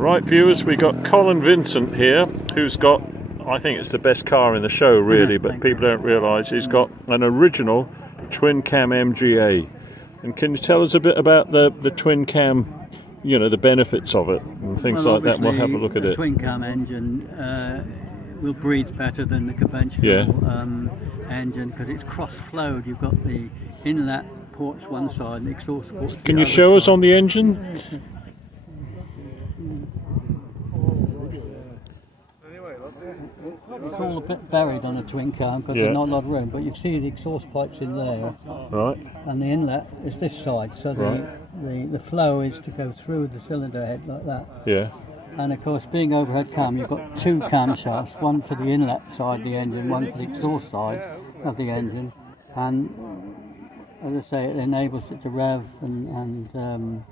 Right, viewers, we got Colin Vincent here, who's got, I think it's the best car in the show really, but people don't realise he's got an original twin cam MGA. And can you tell us a bit about the twin cam, you know, the benefits of it and things like that? We'll have a look at it. The twin cam engine will breathe better than the conventional engine because it's cross-flowed. You've got the inlet ports one side and the exhaust ports the other. Can you show us on the engine? It's all a bit buried on a twin cam because there's not a lot of room, but you see the exhaust pipes in there, right? And the inlet is this side, so the flow is to go through the cylinder head like that. Yeah. And of course, being overhead cam, you've got two camshafts, one for the inlet side of the engine, one for the exhaust side of the engine, and as I say, it enables it to rev and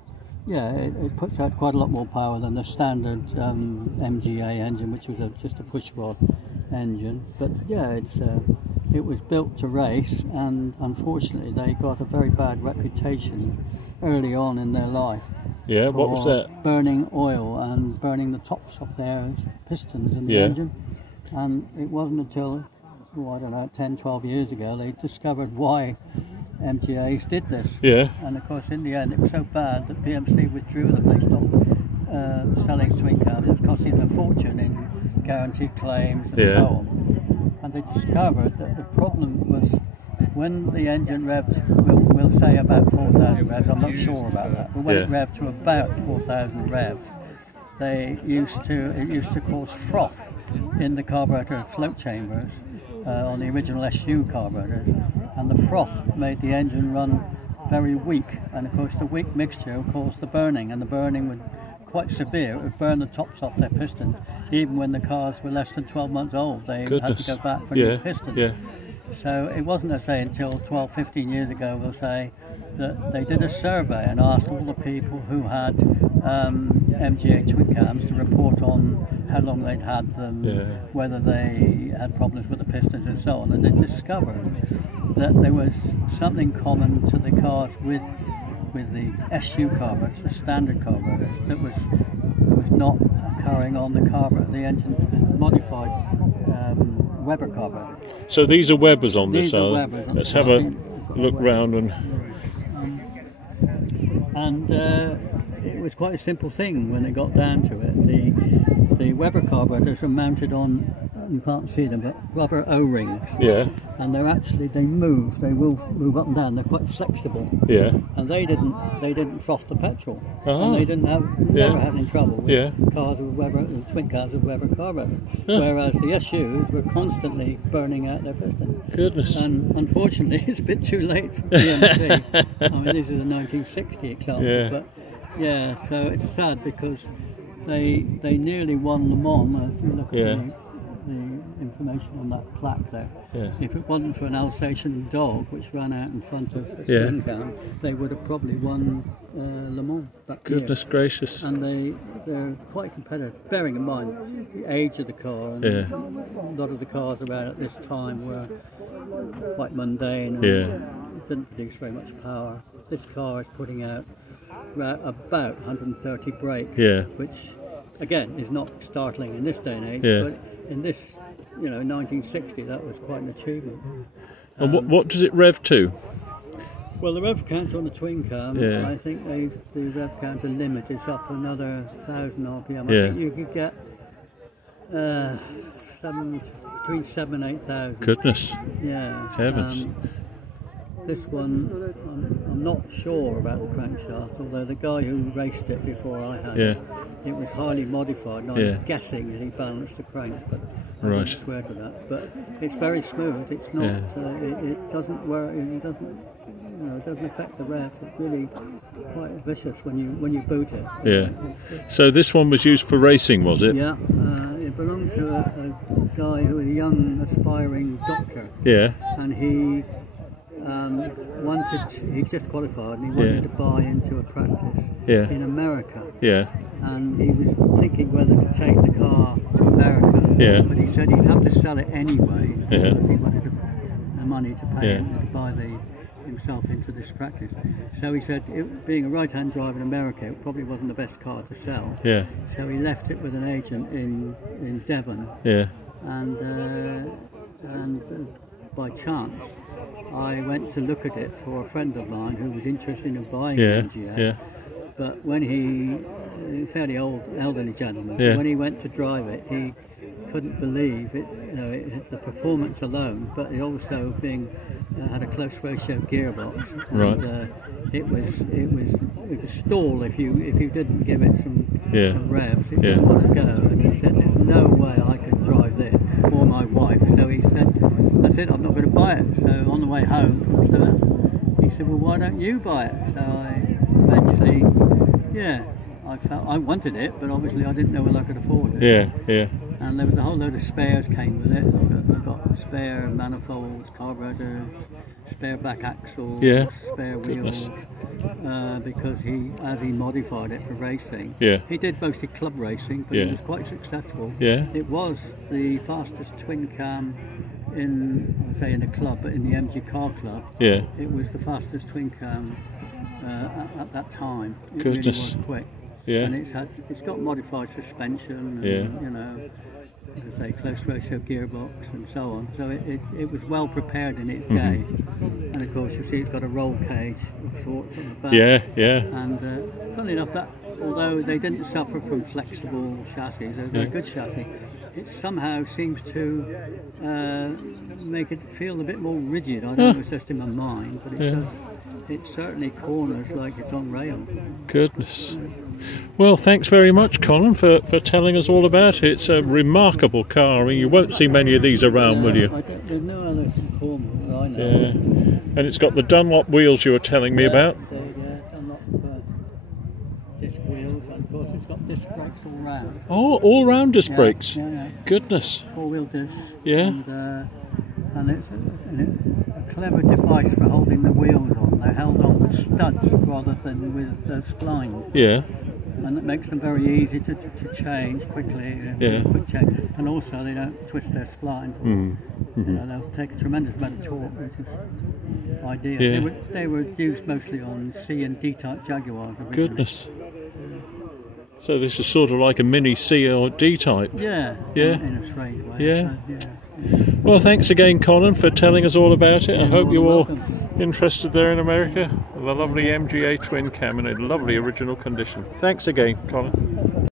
it puts out quite a lot more power than the standard MGA engine, which was just a push rod engine. But yeah, it was built to race, and unfortunately they got a very bad reputation early on in their life. Yeah, what was that? Burning oil and burning the tops of their pistons in the engine. And it wasn't until, I don't know, 10, 12 years ago they discovered why MGAs did this. Yeah. And of course in the end it was so bad that PMC withdrew them. They stopped selling twin cams. It was costing them a fortune in guaranteed claims and so on. And they discovered that the problem was when the engine revved, we'll say about 4,000 revs, I'm not sure about that, but when it revved to about 4,000 revs, it used to cause froth in the carburetor float chambers on the original SU carburetors, and the froth made the engine run very weak, and of course the weak mixture caused the burning, and the burning would quite severe. It would burn the tops off their pistons. Even when the cars were less than 12 months old, they had to go back for new pistons. So it wasn't, I say, until 12, 15 years ago, we'll say, that they did a survey and asked all the people who had MGA twin cams to report on how long they'd had them, whether they had problems with the pistons and so on, and they discovered that there was something common to the cars with the SU carburetors, the standard carburetors, that was not occurring on the carburetor, the engine modified Weber carburetor. So these are Webers on this. These are Webers. Let's have a look round and it was quite a simple thing when it got down to it. The Weber carburetors are mounted on, you can't see them, but rubber O-rings. Yeah. And they move. They will move up and down. They're quite flexible. Yeah. And they didn't froth the petrol. And they never had any trouble with cars with Weber, twin cars with Weber carburetors. Whereas the SUs were constantly burning out their pistons. Goodness. And unfortunately, it's a bit too late for PMC. I mean, this is a 1960 example. But yeah, so it's sad because they nearly won Le Mans. If you look at the information on that plaque there, if it wasn't for an Alsatian dog which ran out in front of the twin cam, they would have probably won Le Mans that year. Goodness gracious. And they're quite competitive, bearing in mind the age of the car, and a lot of the cars around at this time were quite mundane and didn't produce very much power. This car is putting out about 130 brake, which again is not startling in this day and age, but in this, 1960, that was quite an achievement. And what does it rev to? Well, the rev counter on the twin cam, I think the rev counter limit is up another 1,000 RPM. I think you could get between 7,000 and 8,000. Goodness. Yeah. Heavens. This one, I'm not sure about the crankshaft, although the guy who raced it before I had it was highly modified, and I'm guessing that he balanced the cranks, but I don't swear to that. But it's very smooth. It's not. It doesn't work. It doesn't affect the rev. It's really quite vicious when you boot it. Yeah. So this one was used for racing, was it? Yeah. It belonged to a guy who was a young aspiring doctor. Yeah. And he he just qualified and he wanted to buy into a practice in America. Yeah. And he was thinking whether to take the car to America. Yeah. But he said he'd have to sell it anyway because he wanted the money to pay him to buy the himself into this practice. So he said, being a right-hand driver in America, it probably wasn't the best car to sell. Yeah. So he left it with an agent in Devon. Yeah. And by chance, I went to look at it for a friend of mine who was interested in buying an MGA. Yeah. But when he, fairly elderly gentleman, when he went to drive it, he couldn't believe it. You know, the performance alone, but it also had a close ratio gearbox. And, it would stall if you didn't give it some revs. It didn't want to go. And he said, "There's no way I could drive this, or my wife." So he said, "That's it. I'm not going to buy it." So on the way home from Perth, he said, "Well, why don't you buy it?" So I eventually, I wanted it, but obviously I didn't know whether I could afford it. Yeah. And there was a whole load of spares came with it. I got spare manifolds, carburetors, spare back axles, spare wheels, because as he modified it for racing. He did mostly club racing, but it was quite successful. It was the fastest twin cam in the club, but in the MG Car Club, it was the fastest twin cam at that time. It really was quick. And it's got modified suspension, and, you know, as I say, close ratio gearbox and so on. So it was well prepared in its day. And of course, you see it's got a roll cage of sorts on the back. And funnily enough, that although they didn't suffer from flexible chassis, they're a good chassis, it somehow seems to make it feel a bit more rigid. I don't know if it's just in my mind, but it does. It certainly corners like it's on rails. Goodness. Well, thanks very much, Colin, for telling us all about it. It's a remarkable car. I mean, you won't see many of these around, will you? There's no other form that I know. And it's got the Dunlop wheels you were telling me about. Dunlop disc wheels, and of course it's got disc brakes all round. Oh, all round disc brakes? Goodness. 4-wheel disc. And it's a clever device for holding the wheels on. They're held on with studs rather than with splines. And it makes them very easy to change quickly. Quick change. And also they don't twist their spline. You know, they'll take a tremendous amount of torque, which is ideal. They were used mostly on C and D-type Jaguars originally. Goodness. So this is sort of like a mini C or D type. In a strange way. Well, thanks again, Colin, for telling us all about it. I hope you're all interested there in America. The lovely MGA twin cam in a lovely original condition. Thanks again, Colin.